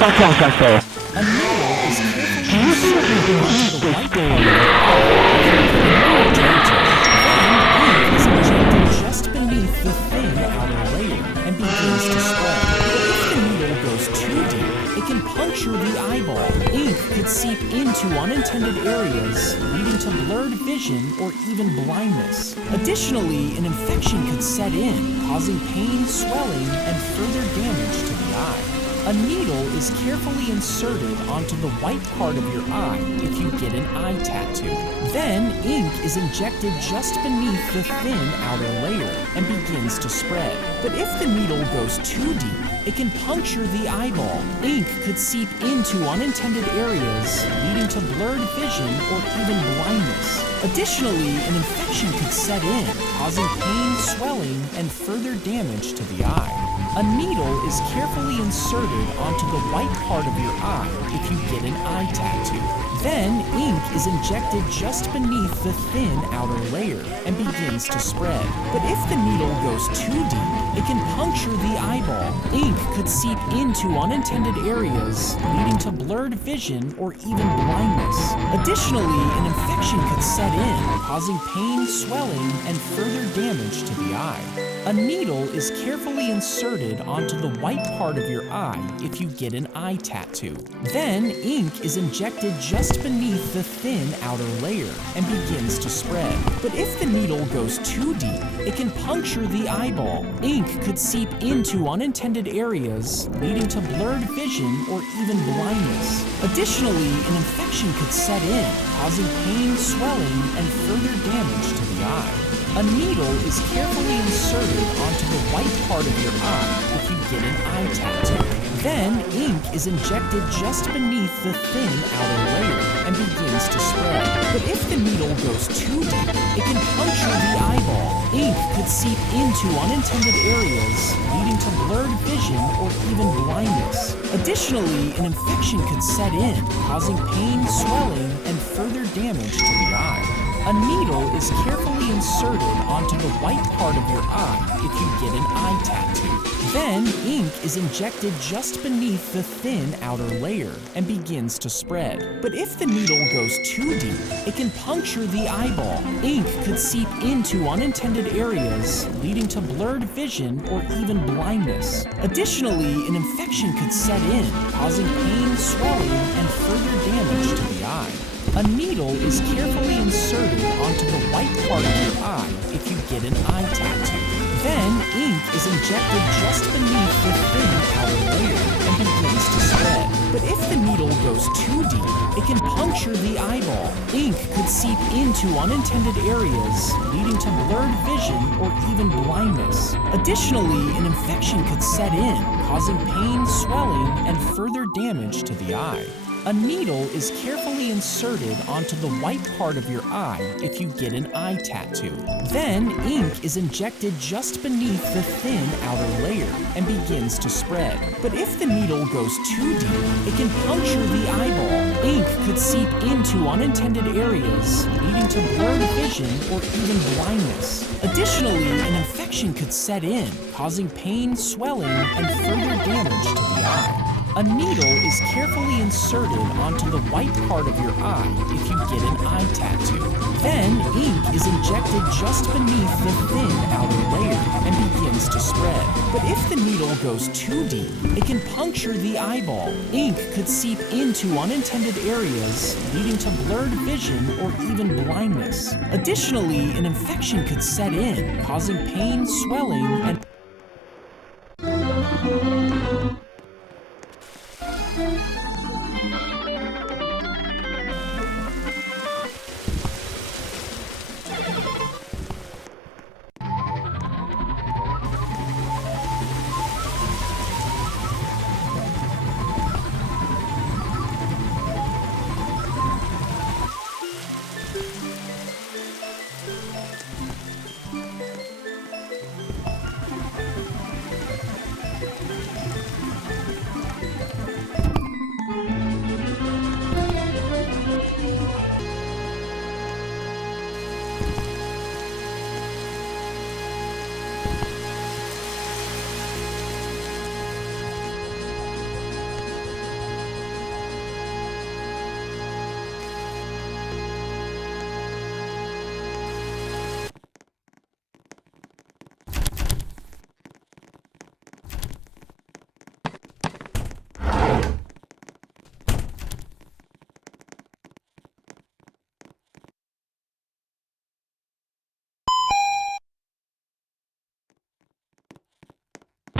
A needle is carefully inserted onto the white part of the eye. Then ink is injected just beneath the thin outer layer and begins to spread. But if the needle goes too deep, it can puncture the eyeball. Ink could seep into unintended areas, leading to blurred vision or even blindness. Additionally, an infection could set in, causing pain, swelling, and further damage to the eye. A needle is carefully inserted onto the white part of your eye if you get an eye tattoo. Then, ink is injected just beneath the thin outer layer and begins to spread. But if the needle goes too deep, it can puncture the eyeball. Ink could seep into unintended areas, leading to blurred vision or even blindness. Additionally, an infection could set in, causing pain, swelling, and further damage to the eye. A needle is carefully inserted onto the white part of your eye if you get an eye tattoo. Then, ink is injected just beneath the thin outer layer and begins to spread. But if the needle goes too deep, it can puncture the eyeball. Ink could seep into unintended areas, leading to blurred vision or even blindness. Additionally, an infection could set in, causing pain, swelling, and further damage to the eye. A needle is carefully inserted onto the white part of your eye if you get an eye tattoo. Then, ink is injected just beneath the thin outer layer and begins to spread. But if the needle goes too deep, it can puncture the eyeball. Ink could seep into unintended areas, leading to blurred vision or even blindness. Additionally, an infection could set in, causing pain, swelling, and further damage to the eye. A needle is carefully inserted onto the white part of your eye if you get an eye tattoo. Then, ink is injected just beneath the thin outer layer and begins to spread. But if the needle goes too deep, it can puncture the eyeball. Ink could seep into unintended areas, leading to blurred vision or even blindness. Additionally, an infection could set in, causing pain, swelling, and further damage to the eye. A needle is carefully inserted onto the white part of your eye if you get an eye tattoo. Then, ink is injected just beneath the thin outer layer and begins to spread. But if the needle goes too deep, it can puncture the eyeball. Ink could seep into unintended areas, leading to blurred vision or even blindness. Additionally, an infection could set in, causing pain, swelling, and further damage to the eye. A needle is carefully inserted onto the white part of your eye if you get an eye tattoo. Then, ink is injected just beneath the thin outer layer and begins to spread. But if the needle goes too deep, it can puncture the eyeball. Ink could seep into unintended areas, leading to blurred vision or even blindness. Additionally, an infection could set in, causing pain, swelling, and further damage to the eye. A needle is carefully inserted onto the white part of your eye if you get an eye tattoo. Then, ink is injected just beneath the thin outer layer and begins to spread. But if the needle goes too deep, it can puncture the eyeball. Ink could seep into unintended areas, leading to blurred vision or even blindness. Additionally, an infection could set in, causing pain, swelling, and further damage to the eye. A needle is carefully inserted onto the white part of your eye if you get an eye tattoo. Then, ink is injected just beneath the thin outer layer and begins to spread. But if the needle goes too deep, it can puncture the eyeball. Ink could seep into unintended areas, leading to blurred vision or even blindness. Additionally, an infection could set in, causing pain, swelling, and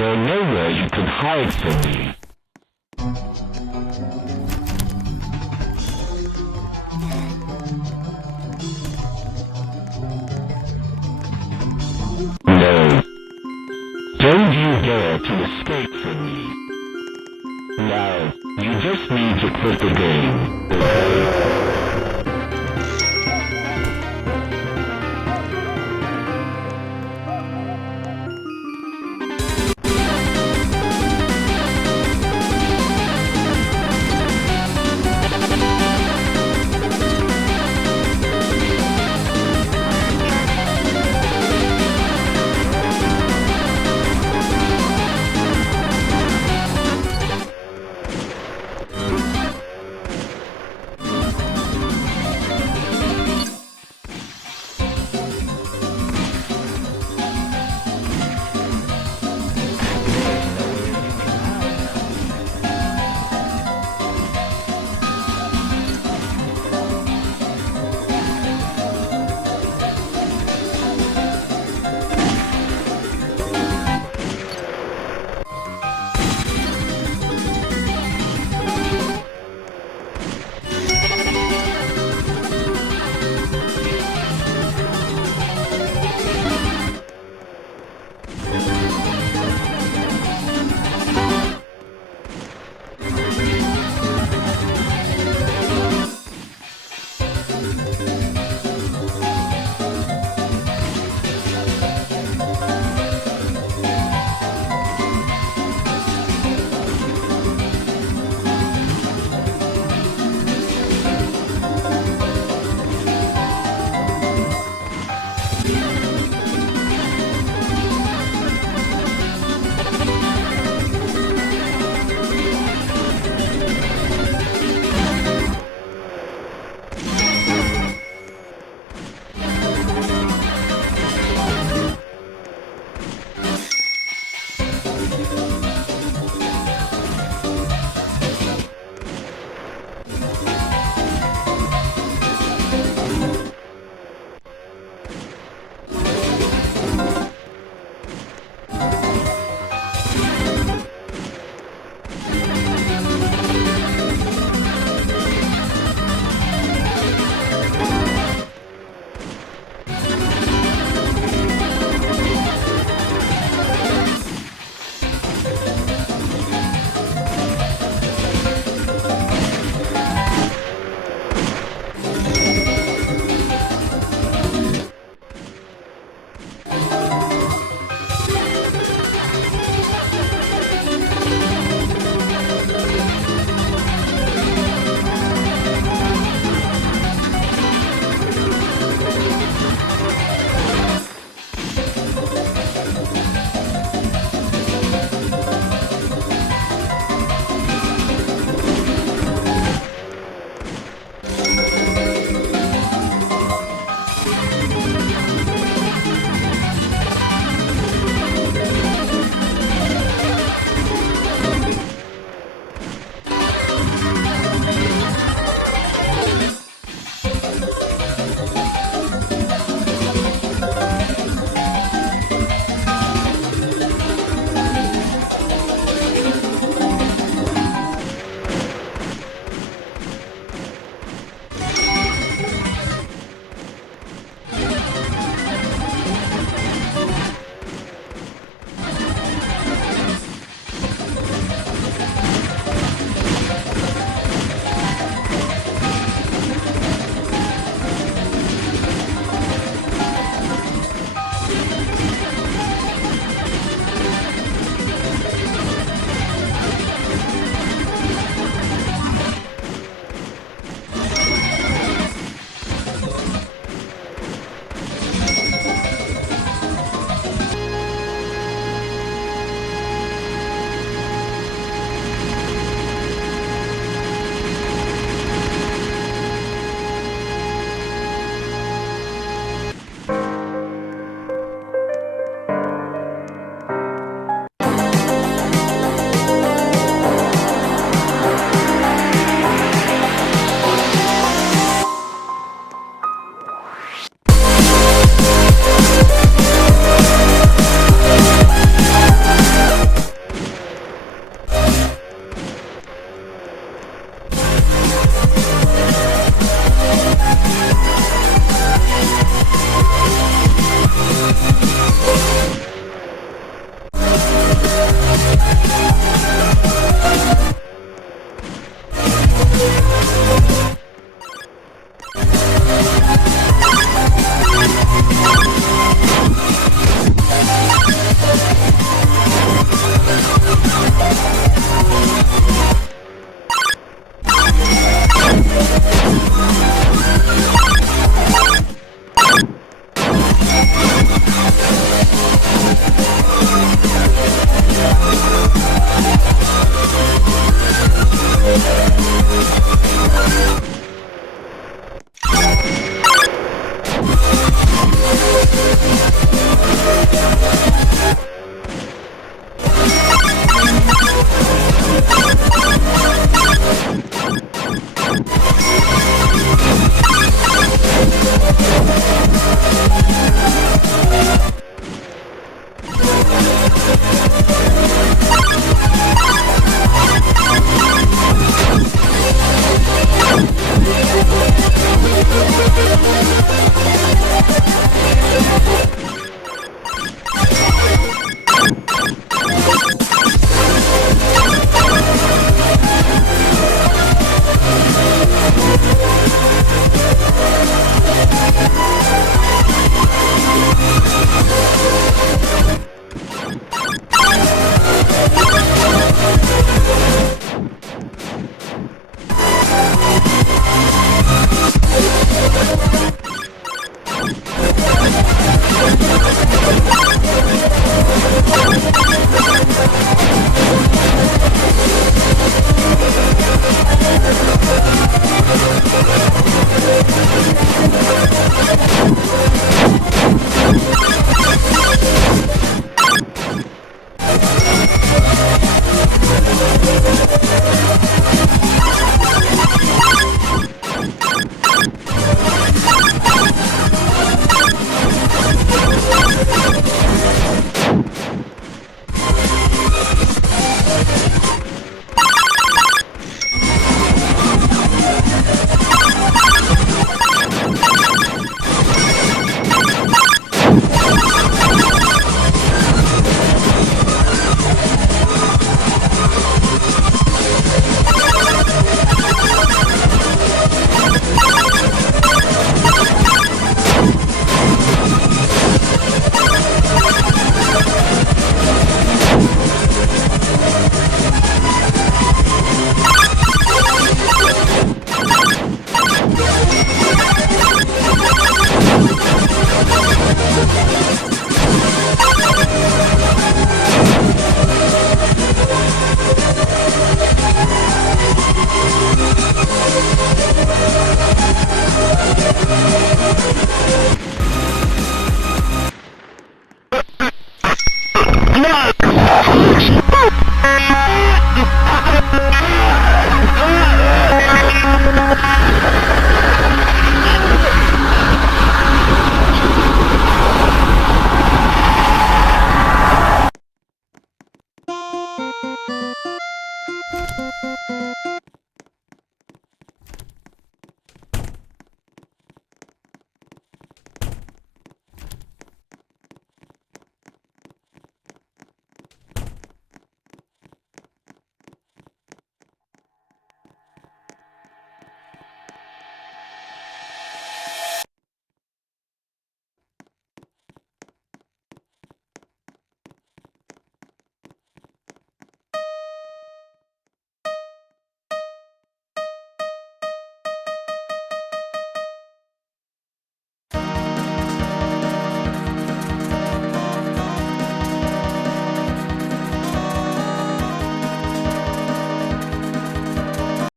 There's nowhere you can hide from me. No. Don't you dare to escape from me. Now, you just need to quit the game, okay?